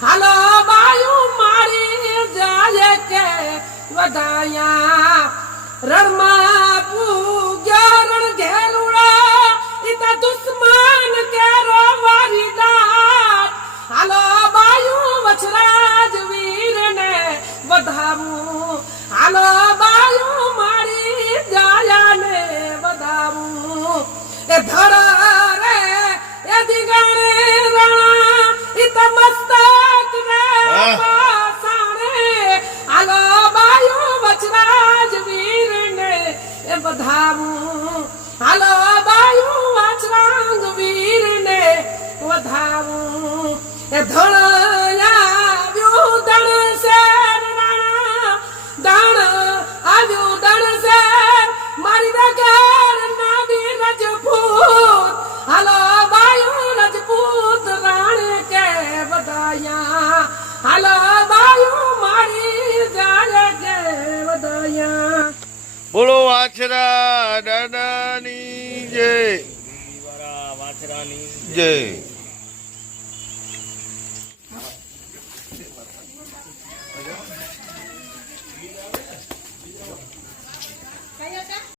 હાલો બાયું મારી જાય કે વધાયા રણમાં પૂગ્યો રણ ઘેલુડા ઈતા દુશ્મન કેરો વારી દાત હાલો બાયું વછરાજ વીરને વધાવું હાલો બાયું મારી જાયા ને વધાવું એ ધરા રે એ દિગાણે રણા ઈતા મસ્તક ને પાસાણે હાલો બાયું વછરાજ વીરને એ વધાવું હાલો બાયું વછરાંગ વીરને વધાવું એ ધણયા ધણ શેર રાણા દાણ આવ્યું દણ શેર મારી નગર નાવી રજપૂત હાલો બાયું રજપૂત રાણે કે બધાયા હાલો બાયું મારી જાય કે બધાયા બોલો વાછરા દાદાની જય વાછરાની જય